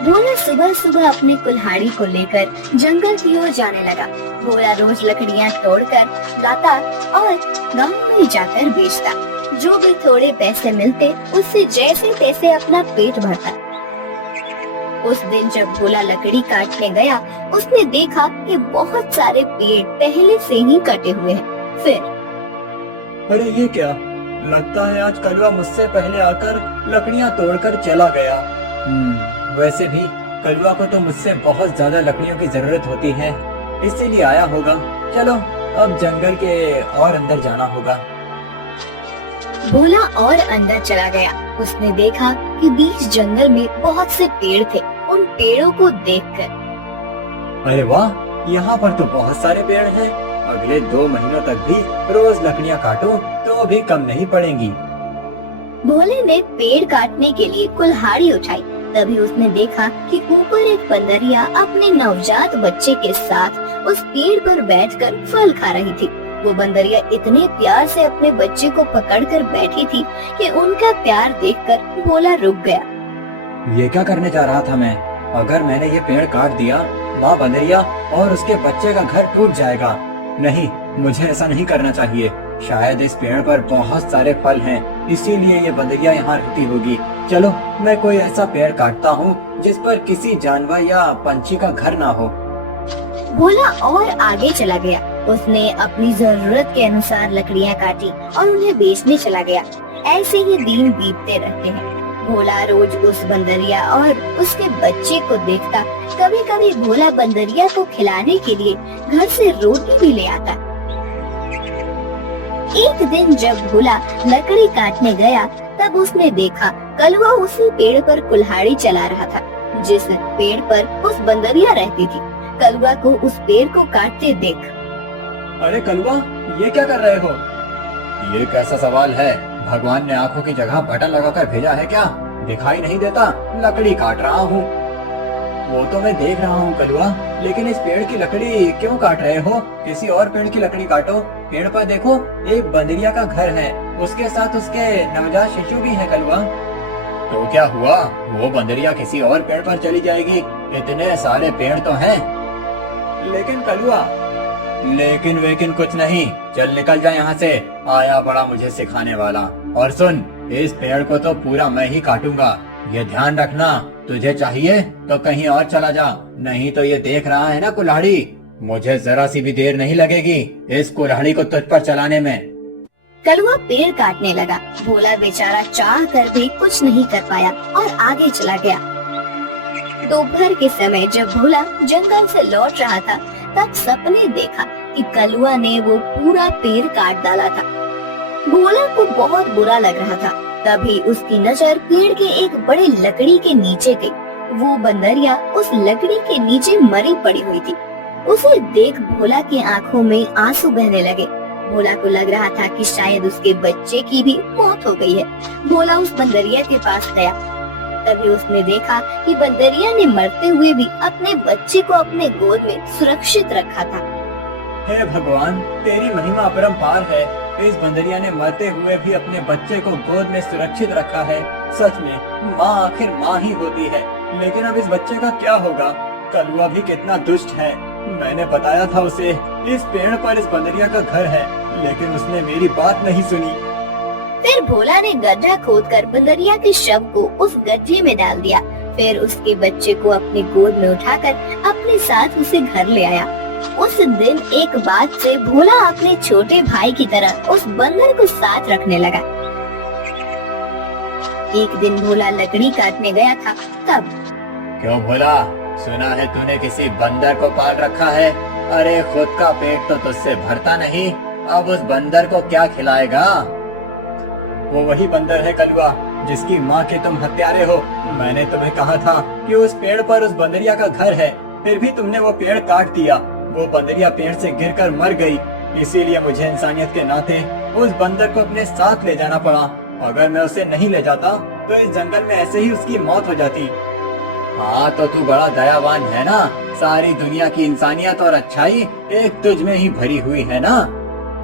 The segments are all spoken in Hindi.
भोला सुबह सुबह अपनी कुल्हाड़ी को लेकर जंगल की ओर जाने लगा। भोला रोज लकड़ियाँ तोड़कर लाता और गांव में जाकर बेचता। जो भी थोड़े पैसे मिलते उससे जैसे तैसे अपना पेट भरता। उस दिन जब भोला लकड़ी काटने गया, उसने देखा कि बहुत सारे पेड़ पहले से ही कटे हुए हैं। फिर अरे ये क्या, लगता है आज कलवा मुझसे पहले आकर लकड़ियाँ तोड़कर चला गया। वैसे भी कलवा को तो मुझसे बहुत ज्यादा लकड़ियों की जरूरत होती है, इसीलिए आया होगा। चलो अब जंगल के और अंदर जाना होगा। भोला और अंदर चला गया। उसने देखा कि बीच जंगल में बहुत से पेड़ थे। उन पेड़ों को देखकर अरे वाह, यहाँ पर तो बहुत सारे पेड़ हैं। अगले 2 महीनों तक भी रोज लकड़ियाँ काटूं तो भी कम नहीं पड़ेंगी। भोले ने पेड़ काटने के लिए कुल्हाड़ी उठाई। तभी उसने देखा कि ऊपर एक बंदरिया अपने नवजात बच्चे के साथ उस पेड़ पर बैठकर फल खा रही थी। वो बंदरिया इतने प्यार से अपने बच्चे को पकड़कर बैठी थी कि उनका प्यार देखकर भोला रुक गया। ये क्या करने जा रहा था मैं? अगर मैंने ये पेड़ काट दिया, माँ बंदरिया और उसके बच्चे का घर टूट जाएगा। नहीं, मुझे ऐसा नहीं करना चाहिए। शायद इस पेड़ पर बहुत सारे फल हैं, इसीलिए ये बंदरिया यहाँ रहती होगी। चलो मैं कोई ऐसा पेड़ काटता हूँ जिस पर किसी जानवर या पंछी का घर ना हो। भोला और आगे चला गया। उसने अपनी जरूरत के अनुसार लकड़ियाँ काटी और उन्हें बेचने चला गया। ऐसे ही दिन बीतते रहते हैं। भोला रोज उस बंदरिया और उसके बच्चे को देखता। कभी कभी भोला बंदरिया को खिलाने के लिए घर से रोटी भी ले आता। एक दिन जब भोला लकड़ी काटने गया, तब उसने देखा कलवा उसी पेड़ पर कुल्हाड़ी चला रहा था जिस पेड़ पर उस बंदरिया रहती थी। कलवा को उस पेड़ को काटते देख अरे कलवा, ये क्या कर रहे हो? ये कैसा सवाल है? भगवान ने आंखों की जगह बटन लगाकर भेजा है क्या? दिखाई नहीं देता? लकड़ी काट रहा हूँ। वो तो मैं देख रहा हूँ कलवा, लेकिन इस पेड़ की लकड़ी क्यों काट रहे हो? किसी और पेड़ की लकड़ी काटो। पेड़ पर देखो, एक बंदरिया का घर है, उसके साथ उसके नवजात शिशु भी है कलवा। तो क्या हुआ? वो बंदरिया किसी और पेड़ पर चली जाएगी? इतने सारे पेड़ तो हैं। लेकिन कलवा, लेकिन वेकिन कुछ नहीं। चल निकल जा यहाँ से, आया बड़ा मुझे सिखाने वाला। और सुन, इस पेड़ को तो पूरा मैं ही काटूंगा, ये ध्यान रखना। तुझे चाहिए तो कहीं और चला जा, नहीं तो ये देख रहा है ना कुल्हाड़ी, मुझे जरा सी भी देर नहीं लगेगी इस कुल्हाड़ी को तुझ पर चलाने में। कलवा पेड़ काटने लगा। भोला बेचारा चाह कर भी कुछ नहीं कर पाया और आगे चला गया। दोपहर के समय जब भोला जंगल से लौट रहा था, तब सपने देखा कि कलवा ने वो पूरा पेड़ काट डाला था। भोला को बहुत बुरा लग रहा था। तभी उसकी नजर पेड़ के एक बड़े लकड़ी के नीचे गई। वो बंदरिया उस लकड़ी के नीचे मरी पड़ी हुई थी। उसे देख भोला की आंखों में आंसू बहने लगे। भोला को लग रहा था कि शायद उसके बच्चे की भी मौत हो गई है। भोला उस बंदरिया के पास गया। तभी उसने देखा कि बंदरिया ने मरते हुए भी अपने बच्चे को अपने गोद में सुरक्षित रखा था। हे भगवान, तेरी महिमा अपरंपार है। इस बंदरिया ने मरते हुए भी अपने बच्चे को गोद में सुरक्षित रखा है। सच में माँ आखिर माँ ही होती है। लेकिन अब इस बच्चे का क्या होगा? कलवा भी कितना दुष्ट है। मैंने बताया था उसे इस पेड़ पर इस बंदरिया का घर है, लेकिन उसने मेरी बात नहीं सुनी। फिर भोला ने गड्ढा खोदकर बंदरिया के शव को उस गड्ढे में डाल दिया। फिर उसके बच्चे को अपनी गोद में उठाकर अपने साथ उसे घर ले आया। उस दिन एक बात से भोला अपने छोटे भाई की तरह उस बंदर को साथ रखने लगा। एक दिन भोला लकड़ी काटने गया था। तब क्यों भोला, सुना है तूने किसी बंदर को पाल रखा है? अरे खुद का पेट तो तुझसे भरता नहीं, अब उस बंदर को क्या खिलाएगा? वो वही बंदर है कलवा, जिसकी माँ के तुम हत्यारे हो। मैंने तुम्हें कहा था कि उस पेड़ पर उस बंदरिया का घर है, फिर भी तुमने वो पेड़ काट दिया। वो बंदरिया पेड़ से गिरकर मर गई, इसीलिए मुझे इंसानियत के नाते उस बंदर को अपने साथ ले जाना पड़ा। अगर मैं उसे नहीं ले जाता तो इस जंगल में ऐसे ही उसकी मौत हो जाती। हाँ तो तू बड़ा दयावान है ना, सारी दुनिया की इंसानियत और अच्छाई एक तुझ में ही भरी हुई है ना।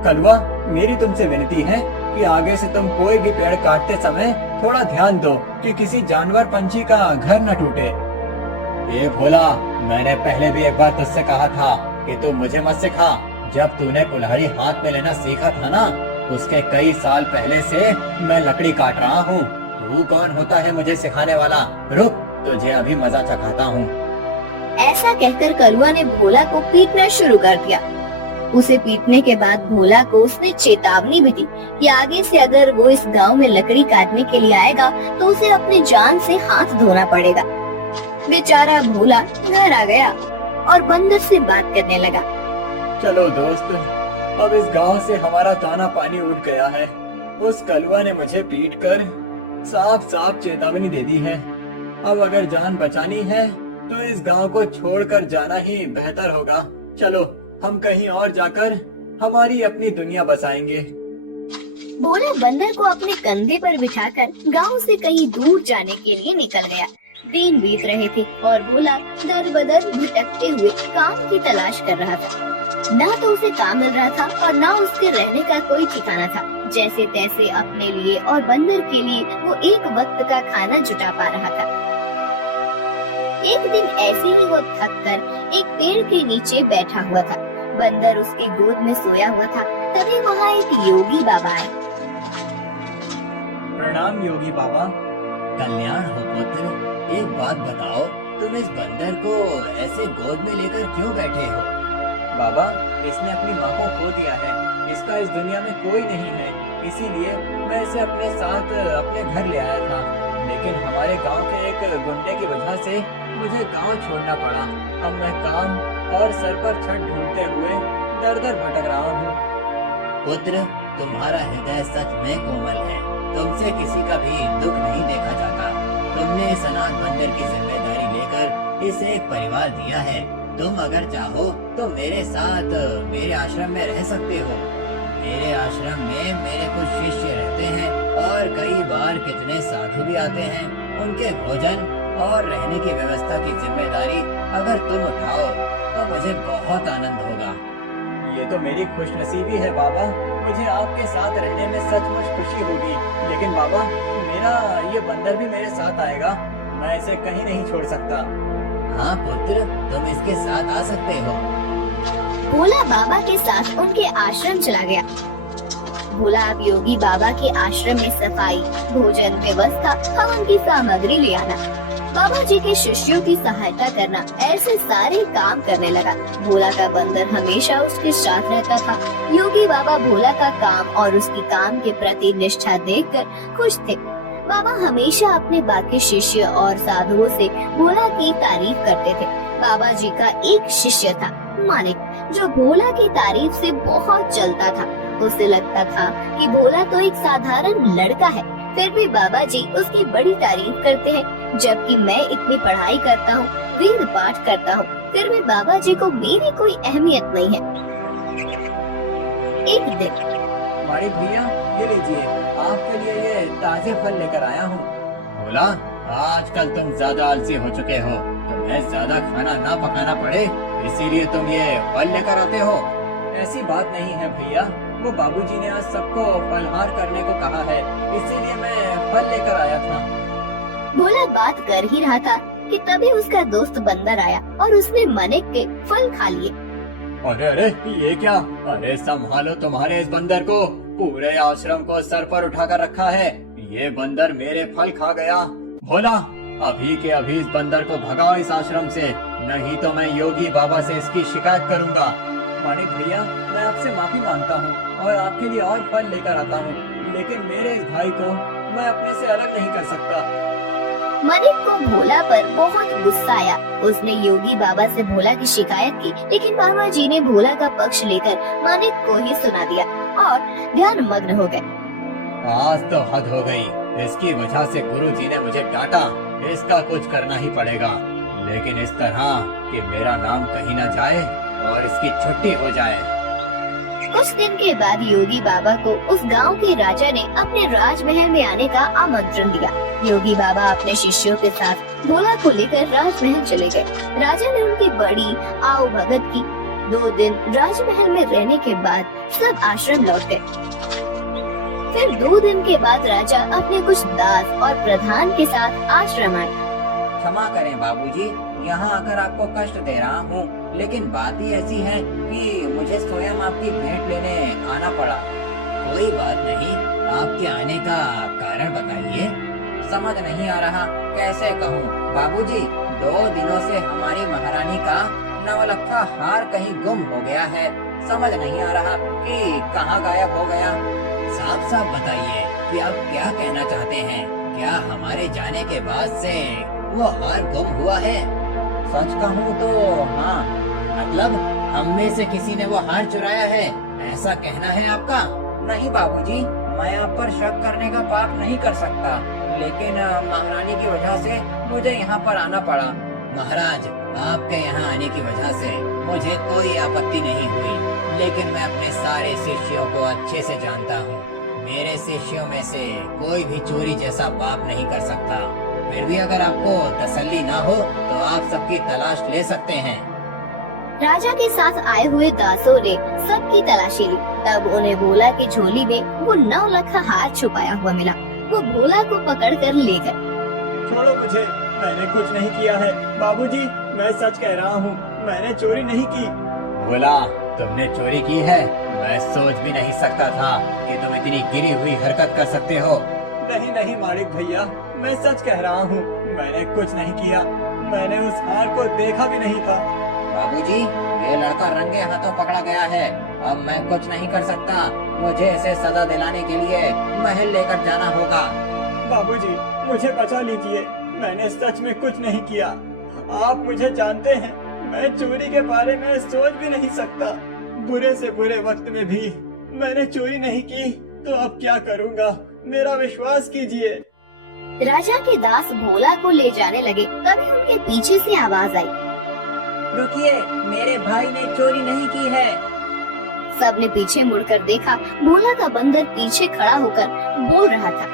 कलवा, मेरी तुमसे विनती है कि आगे से तुम कोई भी पेड़ काटते समय थोड़ा ध्यान दो कि किसी जानवर पंछी का घर न टूटे। ये भोला, मैंने पहले भी एक बार तुझसे कहा था कि तू मुझे मत सिखा। जब तूने कुल्हाड़ी हाथ में लेना सीखा था ना, उसके कई साल पहले से मैं लकड़ी काट रहा हूँ। तू कौन होता है मुझे सिखाने वाला? रुक, तुझे अभी मजा चखाता हूँ। ऐसा कहकर कलुआ ने भोला को पीटना शुरू कर दिया। उसे पीटने के बाद भोला को उसने चेतावनी भी दी कि आगे से अगर वो इस गांव में लकड़ी काटने के लिए आएगा तो उसे अपनी जान से हाथ धोना पड़ेगा। बेचारा भोला घर आ गया और बंदर से बात करने लगा। चलो दोस्त, अब इस गांव से हमारा दाना पानी उठ गया है। उस कलुआ ने मुझे पीटकर साफ साफ चेतावनी दे दी है। अब अगर जान बचानी है तो इस गांव को छोड़कर जाना ही बेहतर होगा। चलो, हम कहीं और जाकर हमारी अपनी दुनिया बसाएंगे। भोला बंदर को अपने कंधे पर बिठाकर गांव से कहीं दूर जाने के लिए निकल गया। दिन बीत रहे थे और भोला दर बदर भटकते हुए काम की तलाश कर रहा था। ना तो उसे काम मिल रहा था और ना उसके रहने का कोई ठिकाना था। जैसे तैसे अपने लिए और बंदर के लिए वो एक वक्त का खाना जुटा पा रहा था। एक दिन ऐसे ही वो थक कर एक पेड़ के नीचे बैठा हुआ था। बंदर उसकी गोद में सोया हुआ था। तभी वहाँ एक योगी बाबा आए। प्रणाम योगी बाबा। कल्याण हो पुत्र। एक बात बताओ, तुम इस बंदर को ऐसे गोद में लेकर क्यों बैठे हो? बाबा, इसने अपनी माँ को खो दिया है। इसका इस दुनिया में कोई नहीं है, इसीलिए मैं इसे अपने साथ अपने घर ले आया था। लेकिन हमारे गांव के एक गुंडे की वजह से मुझे गांव छोड़ना पड़ा। अब मैं काम और सर पर छत ढूंढते हुए दर दर भटक रहा हूँ। पुत्र, तुम्हारा हृदय सच में कोमल है। तुमसे किसी का भी दुख नहीं देखा जाता। तुमने इस अनाथ बंदर की जिम्मेदारी लेकर इसे एक परिवार दिया है। तुम अगर चाहो तो मेरे साथ मेरे आश्रम में रह सकते हो। मेरे आश्रम में मेरे कुछ शिष्य रहते हैं और कई बार कितने साधु भी आते हैं। उनके भोजन और रहने की व्यवस्था की जिम्मेदारी अगर तुम उठाओ तो मुझे बहुत आनंद होगा। ये तो मेरी खुशनसीबी है बाबा। मुझे आपके साथ रहने में सचमुच खुशी होगी। लेकिन बाबा, मेरा ये बंदर भी मेरे साथ आएगा। मैं इसे कहीं नहीं छोड़ सकता। हाँ पुत्र, तुम इसके साथ आ सकते हो। भोला बाबा के साथ उनके आश्रम चला गया। भोला अब योगी बाबा के आश्रम में सफाई, भोजन व्यवस्था, हवन की सामग्री ले आना, बाबा जी के शिष्यों की सहायता करना, ऐसे सारे काम करने लगा। भोला का बंदर हमेशा उसके साथ रहता था। योगी बाबा भोला का काम और उसकी काम के प्रति निष्ठा देखकर खुश थे। बाबा हमेशा अपने बाकी शिष्य और साधुओं से भोला की तारीफ करते थे। बाबा जी का एक शिष्य था मानिक, जो भोला की तारीफ से बहुत जलता था। उसे लगता था कि भोला तो एक साधारण लड़का है, फिर भी बाबा जी उसकी बड़ी तारीफ करते हैं। जबकि मैं इतनी पढ़ाई करता हूँ, वेद पाठ करता हूँ, फिर भी बाबा जी को मेरी कोई अहमियत नहीं है। एक दिन हमारे भैया, ये लीजिए, आपके लिए ये ताजे फल लेकर आया हूँ। बोला, आजकल तुम ज्यादा आलसी हो चुके हो। तुम्हें ज्यादा खाना ना पकाना पड़े, इसीलिए तुम ये फल लेकर आते हो। ऐसी बात नहीं है भैया, वो बाबूजी ने आज सबको फलहार करने को कहा है, इसीलिए मैं फल लेकर आया था। भोला बात कर ही रहा था कि तभी उसका दोस्त बंदर आया और उसने मानिक के फल खा लिए। अरे अरे, ये क्या? अरे संभालो तुम्हारे इस बंदर को। पूरे आश्रम को सर पर उठाकर रखा है। ये बंदर मेरे फल खा गया। भोला, अभी के अभी इस बंदर को भगाओ इस आश्रम से, नहीं तो मैं योगी बाबा से इसकी शिकायत करूंगा। मानिक भैया, मैं आपसे माफी मांगता हूँ और आपके लिए और फल लेकर आता हूँ, लेकिन मेरे इस भाई को मैं अपने से अलग नहीं कर सकता। मानिक को भोला पर बहुत गुस्सा आया। उसने योगी बाबा से भोला की शिकायत की, लेकिन बाबा जी ने भोला का पक्ष लेकर मानिक को ही सुना दिया और ध्यान मग्न हो गए। आज तो हद हो गई। इसकी वजह से गुरुजी ने मुझे डांटा। इसका कुछ करना ही पड़ेगा, लेकिन इस तरह कि मेरा नाम कहीं न जाए और इसकी छुट्टी हो जाए। कुछ दिन के बाद योगी बाबा को उस गांव के राजा ने अपने राजमहल में आने का आमंत्रण दिया। योगी बाबा अपने शिष्यों के साथ भोला को लेकर राजमहल चले गए। राजा ने उनकी बड़ी आओ भगत की। 2 दिन राजमहल में रहने के बाद सब आश्रम लौट गए। फिर 2 दिन के बाद राजा अपने कुछ दास और प्रधान के साथ आश्रम आए। क्षमा करें बाबूजी, यहाँ आकर आपको कष्ट दे रहा हूँ, लेकिन बात ही ऐसी है कि मुझे स्वयं आपकी भेंट लेने आना पड़ा। कोई बात नहीं, आपके आने का कारण बताइए। समझ नहीं आ रहा कैसे कहूँ बाबूजी, 2 दिनों से हमारी महारानी का नवलखा हार कहीं गुम हो गया है। समझ नहीं आ रहा कि कहाँ गायब हो गया। साफ साफ बताइए कि आप क्या कहना चाहते हैं। क्या हमारे जाने के बाद से वो हार गुम हुआ है? सच कहूँ तो हाँ, मतलब हम में से किसी ने वो हार चुराया है, ऐसा कहना है आपका? नहीं बाबूजी, मैं आप पर शक करने का पाप नहीं कर सकता, लेकिन महारानी की वजह से मुझे यहाँ पर आना पड़ा। महाराज, आपके यहाँ आने की वजह से मुझे कोई आपत्ति नहीं हुई, लेकिन मैं अपने सारे शिष्यों को अच्छे से जानता हूँ। मेरे शिष्यों में से कोई भी चोरी जैसा पाप नहीं कर सकता। फिर भी अगर आपको तसल्ली ना हो तो आप सबकी तलाश ले सकते हैं। राजा के साथ आए हुए दासों ने सबकी तलाशी ली। तब उन्हें भोला की झोली में वो 9 लाख हार छुपाया हुआ मिला। वो भोला को पकड़कर ले गए। छोड़ो मुझे, मैंने कुछ नहीं किया है। बाबूजी, मैं सच कह रहा हूँ, मैंने चोरी नहीं की। भोला, तुमने चोरी की है? मैं सोच भी नहीं सकता था कि तुम इतनी गिरी हुई हरकत कर सकते हो। नहीं नहीं मालिक भैया, मैं सच कह रहा हूँ, मैंने कुछ नहीं किया। मैंने उस हार को देखा भी नहीं था। बाबूजी, ये लड़का रंगे हाथों पकड़ा गया है। अब मैं कुछ नहीं कर सकता। मुझे इसे सजा दिलाने के लिए महल लेकर जाना होगा। बाबूजी, मुझे बचा लीजिए, मैंने सच में कुछ नहीं किया। आप मुझे जानते हैं, मैं चोरी के बारे में सोच भी नहीं सकता। बुरे से बुरे वक्त में भी मैंने चोरी नहीं की, तो अब क्या करूँगा? मेरा विश्वास कीजिए। राजा के दास भोला को ले जाने लगे। तभी उनके पीछे से आवाज आई। रुकिए, मेरे भाई ने चोरी नहीं की है। सबने पीछे मुड़कर देखा। भोला का बंदर पीछे खड़ा होकर बोल रहा था।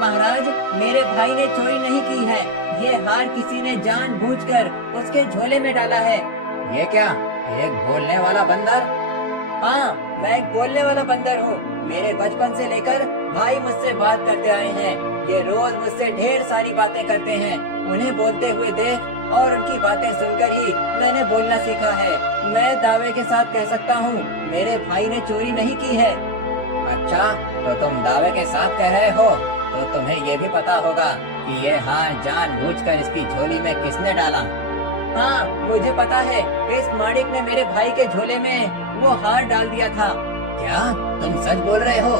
महाराज, मेरे भाई ने चोरी नहीं की है। ये हार किसी ने जानबूझकर उसके झोले में डाला है। ये क्या, एक बोलने वाला बंदर? हाँ, मैं एक बोलने वाला बंदर हूँ। मेरे बचपन से लेकर भाई मुझसे बात करते आए हैं। ये रोज मुझसे ढेर सारी बातें करते हैं। उन्हें बोलते हुए देख और उनकी बातें सुनकर ही मैंने बोलना सीखा है। मैं दावे के साथ कह सकता हूँ, मेरे भाई ने चोरी नहीं की है। अच्छा, तो तुम दावे के साथ कह रहे हो, तो तुम्हें ये भी पता होगा कि ये हार जानबूझकर इसकी झोली में किसने डाला? हाँ, मुझे पता है। इस माणिक ने मेरे भाई के झोले में वो हार डाल दिया था। क्या तुम सच बोल रहे हो?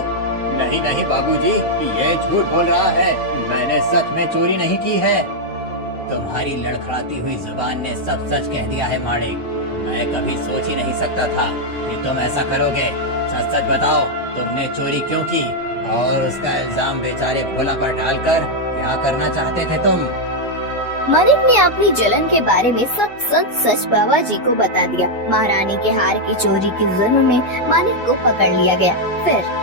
नहीं नहीं बाबूजी, ये झूठ बोल रहा है। मैंने सच में चोरी नहीं की है। तुम्हारी लड़खड़ाती हुई जुबान ने सब सच कह दिया है माणिक। मैं कभी सोच ही नहीं सकता था कि तुम ऐसा करोगे। सच सच बताओ, तुमने चोरी क्यों की? और उसका इल्जाम बेचारे भोला पर डालकर क्या करना चाहते थे तुम? माणिक ने अपनी जलन के बारे में सब सच सच बाबा जी को बता दिया। महारानी के हार की चोरी के जुर्म में माणिक को पकड़ लिया गया। फिर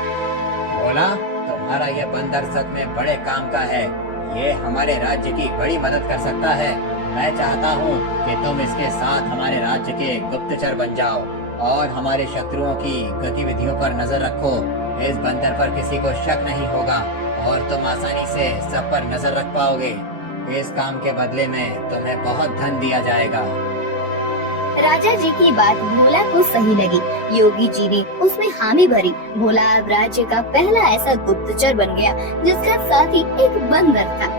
भोला, तुम्हारा ये बंदर सच में बड़े काम का है। ये हमारे राज्य की बड़ी मदद कर सकता है। मैं चाहता हूँ कि तुम इसके साथ हमारे राज्य के गुप्तचर बन जाओ और हमारे शत्रुओं की गतिविधियों पर नजर रखो। इस बंदर पर किसी को शक नहीं होगा और तुम आसानी से सब पर नजर रख पाओगे। इस काम के बदले में तुम्हें बहुत धन दिया जाएगा। राजा जी की बात भोला को सही लगी। योगी जी ने उसमें हामी भरी। भोला अब राज्य का पहला ऐसा गुप्तचर बन गया जिसका साथी एक बंदर था।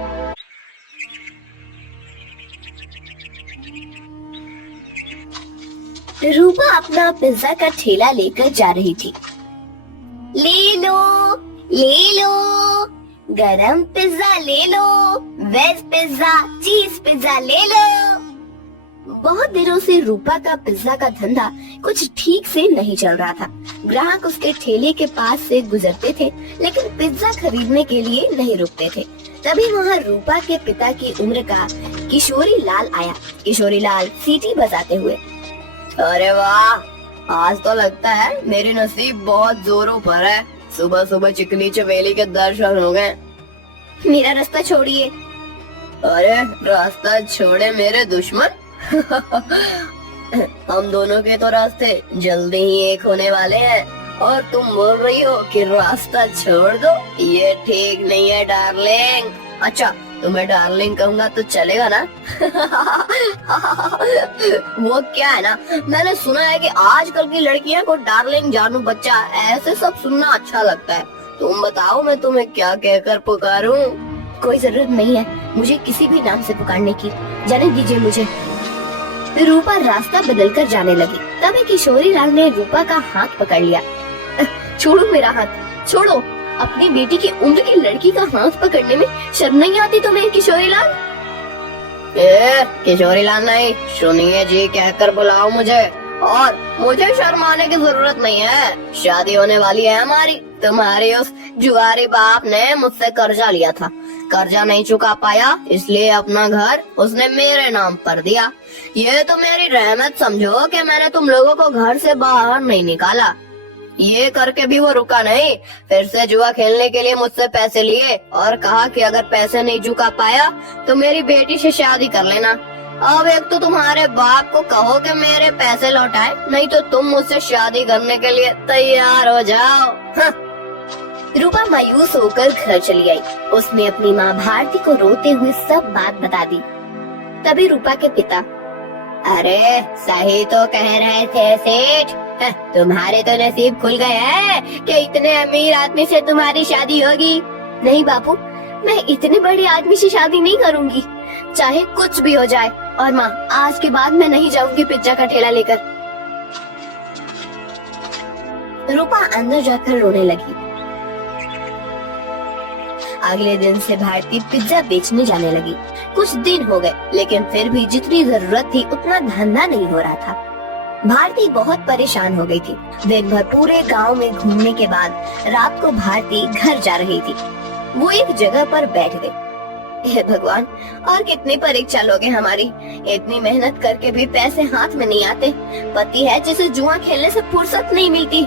रूपा अपना पिज्जा का ठेला लेकर जा रही थी। ले लो, गरम पिज्जा ले लो, वेज पिज्जा, चीज पिज्जा ले लो। बहुत दिनों से रूपा का पिज्जा का धंधा कुछ ठीक से नहीं चल रहा था। ग्राहक उसके ठेले के पास से गुजरते थे, लेकिन पिज्जा खरीदने के लिए नहीं रुकते थे। तभी वहाँ रूपा के पिता की उम्र का किशोरी लाल आया। किशोरी लाल सीटी बजाते हुए, अरे वाह, आज तो लगता है मेरे नसीब बहुत जोरों पर है। सुबह सुबह चिकनी चमेली के दर्शन हो गए। मेरा रास्ता छोड़िए। अरे रास्ता छोड़े मेरे दुश्मन। हम दोनों के तो रास्ते जल्दी ही एक होने वाले हैं और तुम बोल रही हो कि रास्ता छोड़ दो। ये ठीक नहीं है डार्लिंग। अच्छा, तुम्हें डार्लिंग कहूंगा तो चलेगा ना? वो क्या है ना, मैंने सुना है कि आजकल की लड़कियां को डार्लिंग, जानू, बच्चा, ऐसे सब सुनना अच्छा लगता है। तुम बताओ मैं तुम्हें क्या कहकर पुकारूं? कोई जरूरत नहीं है मुझे किसी भी नाम से पुकारने की, जाने दीजिए मुझे। रूपा रास्ता बदलकर जाने लगी। तभी किशोरी लाल ने रूपा का हाथ पकड़ लिया। छोड़ो मेरा हाथ, छोड़ो। अपनी बेटी की उम्र की लड़की का हाथ पकड़ने में शर्म नहीं आती तुम्हें किशोरी लाल? किशोरी लाल नहीं, सुनिए जी कहकर बुलाओ मुझे, और मुझे शर्माने की जरूरत नहीं है। शादी होने वाली है हमारी। तुम्हारे उस जुआरी बाप ने मुझसे कर्जा लिया था, कर्जा नहीं चुका पाया, इसलिए अपना घर उसने मेरे नाम पर दिया। ये तो मेरी रहमत समझो कि मैंने तुम लोगों को घर से बाहर नहीं निकाला। ये करके भी वो रुका नहीं, फिर से जुआ खेलने के लिए मुझसे पैसे लिए और कहा कि अगर पैसे नहीं चुका पाया तो मेरी बेटी से शादी कर लेना। अब एक तो तुम्हारे बाप को कहो कि मेरे पैसे लौटाए, नहीं तो तुम मुझसे शादी करने के लिए तैयार हो जाओ। रूपा मायूस होकर घर चली आई। उसने अपनी माँ भारती को रोते हुए सब बात बता दी। तभी रूपा के पिता, अरे सही तो कह रहे थे सेठ, तुम्हारे तो नसीब खुल गए हैं कि इतने अमीर आदमी से तुम्हारी शादी होगी। नहीं बापू, मैं इतने बड़े आदमी से शादी नहीं करूंगी, चाहे कुछ भी हो जाए। और माँ, आज के बाद मैं नहीं जाऊंगी पिज्जा का ठेला लेकर। रूपा अंदर जाकर रोने लगी। अगले दिन से भारती पिज्जा बेचने जाने लगी। कुछ दिन हो गए, लेकिन फिर भी जितनी जरूरत थी उतना धंधा नहीं हो रहा था। भारती बहुत परेशान हो गई थी। दिन भर पूरे गांव में घूमने के बाद रात को भारती घर जा रही थी। वो एक जगह पर बैठ गई। हे भगवान, और कितनी परीक्षा लोगे हमारी। इतनी मेहनत करके भी पैसे हाथ में नहीं आते। पति है जिसे जुआ खेलने से फुर्सत नहीं मिलती।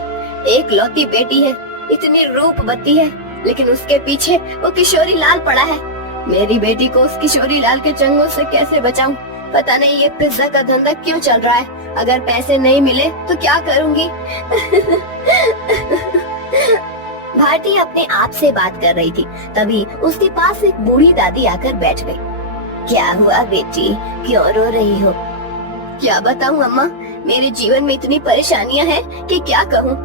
एक लौती बेटी है, इतनी रूपवती है, लेकिन उसके पीछे वो किशोरी लाल पड़ा है। मेरी बेटी को उस किशोरी लाल के चंगुल से कैसे बचाऊं? पता नहीं ये पिज्जा का धंधा क्यों चल रहा है। अगर पैसे नहीं मिले तो क्या करूंगी? भारती अपने आप से बात कर रही थी। तभी उसके पास एक बूढ़ी दादी आकर बैठ गई। क्या हुआ बेटी, क्यों रो रही हो? क्या बताऊं अम्मा, मेरे जीवन में इतनी परेशानियां हैं कि क्या कहूं।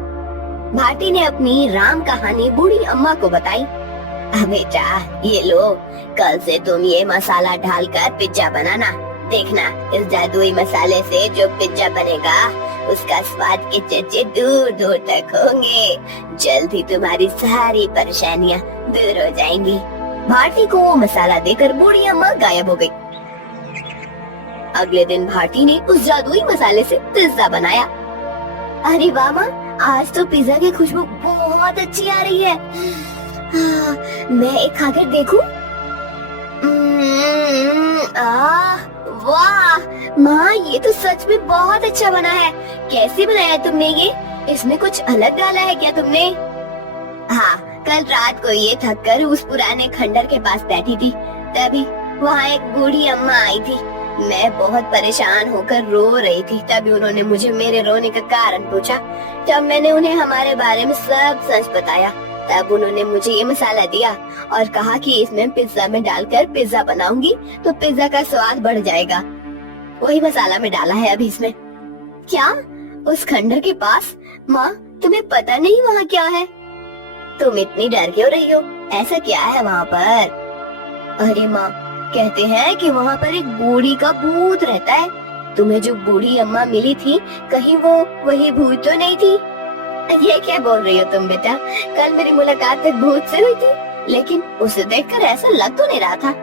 भारती ने अपनी राम कहानी बूढ़ी अम्मा को बताई। बेटा ये लो, कल से तुम ये मसाला डालकर पिज्जा बनाना। देखना, इस जादुई मसाले से जो पिज्जा बनेगा उसका स्वाद के चर्चे दूर दूर तक होंगे। जल्द ही तुम्हारी सारी परेशानियां दूर हो जाएंगी। भारती को वो मसाला देकर बूढ़ी अम्मा गायब हो गई। अगले दिन भारती ने उस जादुई मसाले से पिज्जा बनाया। अरे वाह माँ, आज तो पिज्जा की खुशबू बहुत अच्छी आ रही है। मैं एक खाकर देखूं? वाह माँ, ये तो सच में बहुत अच्छा बना है। कैसे बनाया तुमने ये? इसमें कुछ अलग डाला है क्या तुमने? हाँ, कल रात को ये थक कर उस पुराने खंडर के पास बैठी थी, तभी वहाँ एक बूढ़ी अम्मा आई थी। मैं बहुत परेशान होकर रो रही थी। तभी उन्होंने मुझे मेरे रोने का कारण पूछा। जब मैंने उन्हें हमारे बारे में सब सच बताया, तब उन्होंने मुझे ये मसाला दिया और कहा कि इसमें पिज्जा में डालकर पिज्जा बनाऊंगी तो पिज्जा का स्वाद बढ़ जाएगा। वही मसाला में डाला है अभी इसमें। क्या? उस खंडर के पास? माँ, तुम्हें पता नहीं वहाँ क्या है? तुम इतनी डर क्यों रही हो? ऐसा क्या है वहाँ पर? अरे माँ, कहते हैं कि वहाँ पर एक बूढ़ी का भूत रहता है। तुम्हें जो बूढ़ी अम्मा मिली थी, कहीं वो वही भूत तो नहीं थी? ये क्या बोल रही हो तुम बेटा? कल मेरी मुलाकात एक भूत से हुई थी, लेकिन उसे देखकर ऐसा लग तो नहीं रहा था।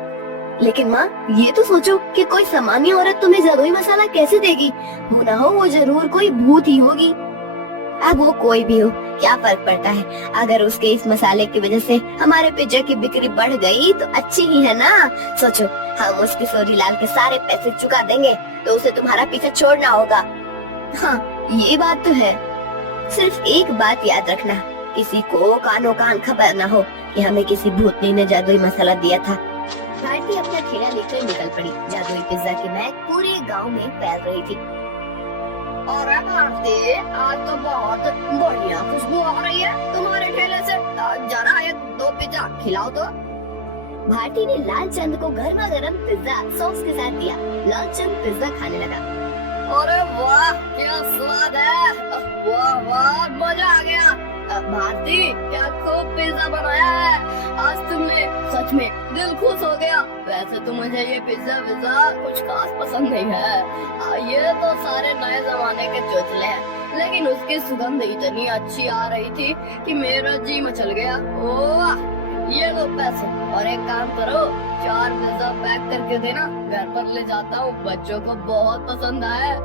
लेकिन माँ, ये तो सोचो कि कोई सामान्य औरत तुम्हें जादुई मसाला कैसे देगी? हो ना हो वो जरूर कोई भूत ही होगी। अब वो कोई भी हो, क्या फर्क पड़ता है? अगर उसके इस मसाले की वजह से हमारे पिज्जा की बिक्री बढ़ गई तो अच्छी ही है ना। सोचो, हम उस किशोरी लाल के सारे पैसे चुका देंगे तो उसे तुम्हारा पीछा छोड़ना होगा। हाँ, ये बात तो है। सिर्फ एक बात याद रखना, किसी को कानो कान खबर ना हो कि हमें किसी भूतनी ने जादुई मसाला दिया था। भारती अपना ठेला लेकर निकल पड़ी। जादुई पिज्जा की महक पूरे गांव में फैल रही थी। और भारती, आज तो बहुत बढ़िया खुशबू आ रही है तुम्हारे ठेले से। जरा एक दो पिज्जा खिलाओ तो। भारती ने लालचंद को गर्मा गर्म पिज्जा सॉस के साथ दिया। लालचंद पिज्जा खाने लगा। अरे वाह, क्या स्वाद है, वाह वाह, मजा आ गया। भारती, क्या खूब पिज्जा बनाया है, आज तुमने सच में दिल खुश हो गया। वैसे तो मुझे ये पिज्जा कुछ खास पसंद नहीं है, ये तो सारे नए जमाने के चोचले हैं, लेकिन उसकी सुगंध इतनी अच्छी आ रही थी कि मेरा जी मचल गया। ओह, ये लो पैसे, और एक काम करो, 4 पिज्जा पैक करके देना, घर पर ले जाता हूँ, बच्चों को बहुत पसंद आया।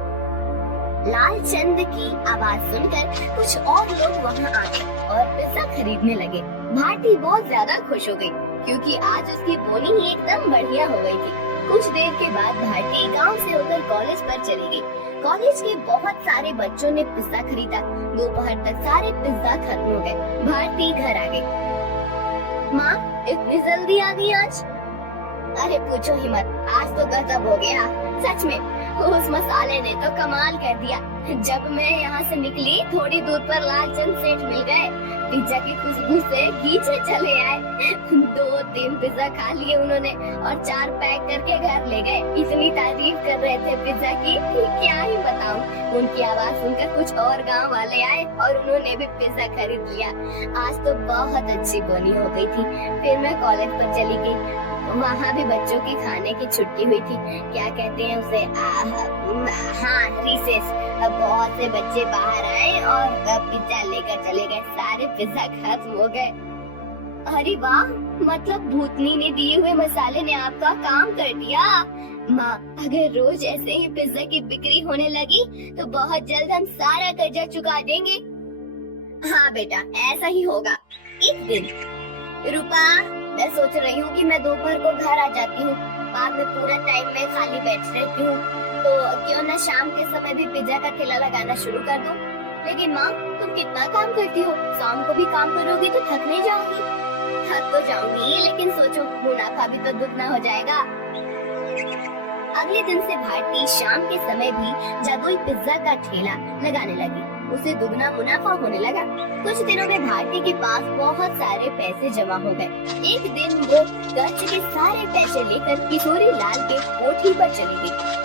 लालचंद की आवाज सुनकर कुछ और लोग वहाँ आ गए और पिज्जा खरीदने लगे। भारती बहुत ज्यादा खुश हो गई, क्योंकि आज उसकी बोनी ही एकदम बढ़िया हो गई थी। कुछ देर के बाद भारती गांव से होकर कॉलेज पर चली गई। कॉलेज के बहुत सारे बच्चों ने पिज्जा खरीदा। दोपहर तक सारे पिज्जा खत्म हो गए। भारती घर आ गई। माँ, इतनी जल्दी आ गई आज? अरे पूछो ही मत, आज तो गजब हो गया, सच में उस मसाले ने तो कमाल कर दिया। जब मैं यहाँ से निकली, थोड़ी दूर पर लालचंद सेठ मिल गए। पिज्जा की खुशबू से खींचे चले आए। 2-3 पिज्जा खा लिए उन्होंने और 4 पैक करके घर ले गए। इतनी तारीफ कर रहे थे पिज्जा की, क्या ही बताऊं। उनकी आवाज सुनकर कुछ और गांव वाले आए और उन्होंने भी पिज्जा खरीद लिया। आज तो बहुत अच्छी बोनी हो गई थी। फिर मैं कॉलेज पर चली गई। वहाँ भी बच्चों की खाने की छुट्टी हुई थी, क्या कहते हैं उसे, हाँ, रिसेस। बहुत से बच्चे बाहर आए और पिज्जा लेकर चले गए। सारे पिज्जा खत्म हो गए। अरे वाह, मतलब भूतनी ने दिए हुए मसाले ने आपका काम कर दिया। माँ, अगर रोज ऐसे ही पिज्जा की बिक्री होने लगी तो बहुत जल्द हम सारा कर्जा चुका देंगे। हाँ बेटा, ऐसा ही होगा। एक दिन, रूपा, मैं सोच रही हूँ कि मैं दोपहर को घर आ जाती हूँ। बाद में पूरा टाइम मैं खाली बैठ रहती हूँ, तो क्यों न शाम के समय भी पिज्जा का ठेला लगाना शुरू कर दूँ। लेकिन माँ, तुम कितना काम करती हो, शाम को भी काम करोगी तो थक नहीं जाओगी? थक तो जाऊंगी, लेकिन सोचो मुनाफा भी तो दुगना हो जाएगा। अगले दिन से भारती शाम के समय भी जादुई पिज्जा का ठेला लगाने लगी। उसे दुगना मुनाफा होने लगा। कुछ दिनों में भारती के पास बहुत सारे पैसे जमा हो गए। एक दिन वो कर्ज के सारे पैसे लेकर किशोरी लाल के कोठी पर चली गई।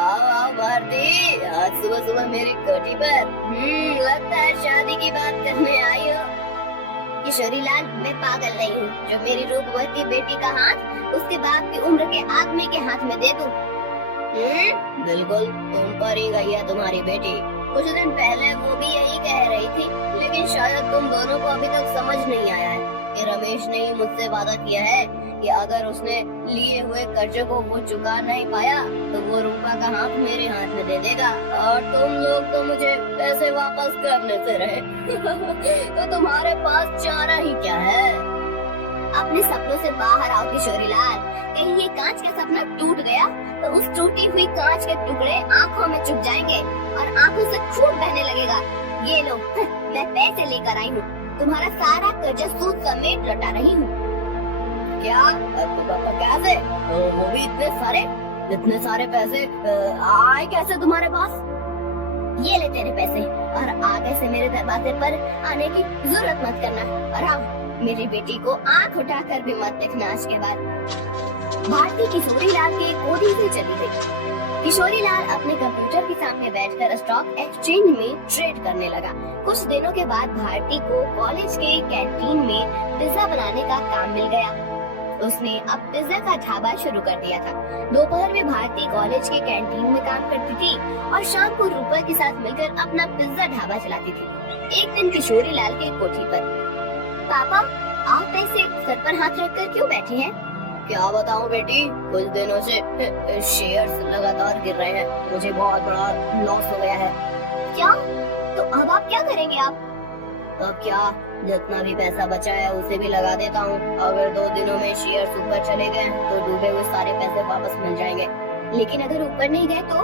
आओ भारती, आज सुबह सुबह मेरी कोठी पर, लगता है शादी की बात करने आई हो। किशोरी लाल, मैं पागल नहीं हूँ जो मेरी रूपवती बेटी का हाथ उसके बाप की उम्र के आदमी के हाथ में दे दूं। बिल्कुल, तुम पर ही गई है तुम्हारी बेटी। कुछ दिन पहले वो भी यही कह रही थी, लेकिन शायद तुम दोनों को अभी तक समझ नहीं आया है कि रमेश ने ही मुझसे वादा किया है कि अगर उसने लिए हुए कर्जे को वो चुका नहीं पाया तो वो रूपा का हाथ मेरे हाथ में दे देगा, और तुम लोग तो मुझे पैसे वापस करने से रहे। तो तुम्हारे पास चारा ही क्या है? अपने सपनों से बाहर आओ किशोरी लाल। कहीं ये कांच का सपना टूट गया तो उस टूटी हुई कांच के टुकड़े आँखों में चुभ जाएंगे और आँखों से खून बहने लगेगा। ये लो, मैं पैसे लेकर आई हूँ, तुम्हारा सारा कर्जा सूद समेत लौटा रही हूँ। क्या? कैसे? वो भी इतने सारे पैसे आए कैसे तुम्हारे पास? ये ले तेरे पैसे, और आगे से मेरे दरवाजे पर आने की जरूरत मत करना। और हाँ, मेरी बेटी को आंख उठाकर भी मत देखना आज के बाद। भारती किशोरी लाल के कोठी से चली गई। किशोरी लाल अपने कंप्यूटर के सामने बैठकर स्टॉक एक्सचेंज में ट्रेड करने लगा। कुछ दिनों के बाद भारती को कॉलेज के कैंटीन में पिज्जा बनाने का काम मिल गया। उसने अब पिज्जा का ढाबा शुरू कर दिया था। दोपहर में भारती कॉलेज के कैंटीन में काम करती थी और शाम को रूपा के साथ मिलकर अपना पिज्जा ढाबा चलाती थी। एक दिन किशोरी लाल की कोठी पर, पापा, आप ऐसे सर पर हाथ रखकर क्यों बैठे हैं? क्या बताऊं बेटी, कुछ दिनों से शेयर्स लगातार गिर रहे हैं, मुझे बहुत बड़ा लॉस हो गया है। क्या? तो अब आप क्या करेंगे? आप अब क्या, जितना भी पैसा बचा है उसे भी लगा देता हूँ। अगर 2 दिनों में शेयर्स ऊपर चले गए तो डूबे हुए सारे पैसे वापस मिल जाएंगे। लेकिन अगर ऊपर नहीं गए तो?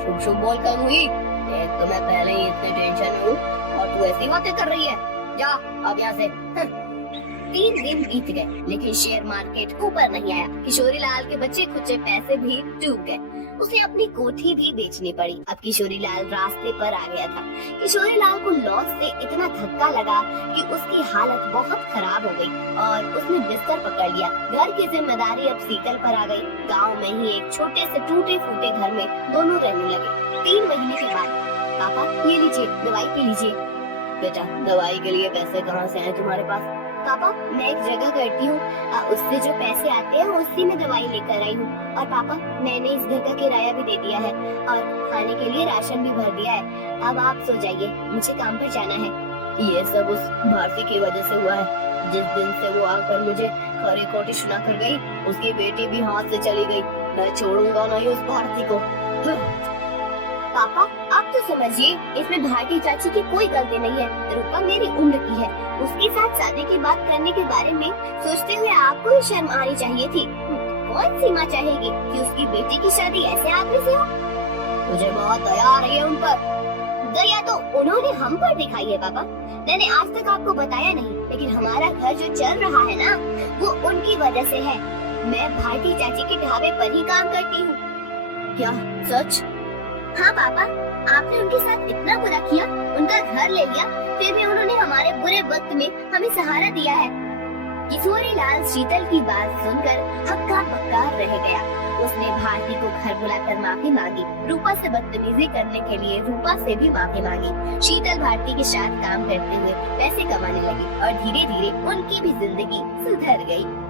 शुभ शुभ बोल कर हुई। एक तो मैं पहले ही इतने टेंशन में हूँ और तू ऐसी बातें कर रही है। जा अब यहाँ से। 3 दिन बीत गए लेकिन शेयर मार्केट ऊपर नहीं आया। किशोरी लाल के बच्चे खुचे पैसे भी डूब गए। उसे अपनी कोठी भी बेचनी पड़ी। अब किशोरी लाल रास्ते पर आ गया था। किशोरी लाल को लॉस से इतना धक्का लगा कि उसकी हालत बहुत खराब हो गई और उसने बिस्तर पकड़ लिया। घर की जिम्मेदारी अब शीतल पर आ गई। गांव में ही एक छोटे से टूटे फूटे घर में दोनों रहने लगे। 3 महीने के बाद, पापा ये लीजिए, दवाई पी लीजिए। बेटा, दवाई के लिए पैसे कहाँ से आए तुम्हारे पास? पापा, मैं एक जगह करती हूँ, उससे जो पैसे आते हैं उसी में दवाई लेकर आई हूँ। और पापा, मैंने इस घर का किराया भी दे दिया है और खाने के लिए राशन भी भर दिया है। अब आप सो जाइए, मुझे काम पर जाना है। ये सब उस भारती की वजह से हुआ है। जिस दिन से वो आकर मुझे खरी खोटी सुना कर गई, उसकी बेटी भी हाथ से चली गई। मैं छोड़ूंगा नहीं उस भारती को। पापा, आप तो समझिए, इसमें भारती चाची की कोई गलती नहीं है। रूपा मेरी उम्र की है। उसके साथ शादी की बात करने के बारे में सोचते हुए आपको ही शर्म आनी चाहिए थी। कौन सी माँ चाहेगी कि उसकी बेटी की शादी ऐसे आदमी से हो? मुझे बहुत दया आ रही है उन पर। दया तो उन्होंने हम पर दिखाई है पापा। मैंने आज तक आपको बताया नहीं, लेकिन हमारा घर जो चल रहा है ना, वो उनकी वजह से है। मैं भारती चाची के ढाबे पर ही काम करती हूँ। क्या सच? हाँ पापा, आपने उनके साथ इतना बुरा किया, उनका घर ले लिया, फिर भी उन्होंने हमारे बुरे वक्त में हमें सहारा दिया है। किशोरी लाल शीतल की बात सुनकर हक्का बक्का रह गया। उसने भारती को घर बुलाकर माफी मांगी। रूपा से बदतमीजी करने के लिए रूपा से भी माफी मांगी। शीतल भारती के साथ काम करते हुए पैसे कमाने लगी और धीरे धीरे उनकी भी जिंदगी सुधर गई।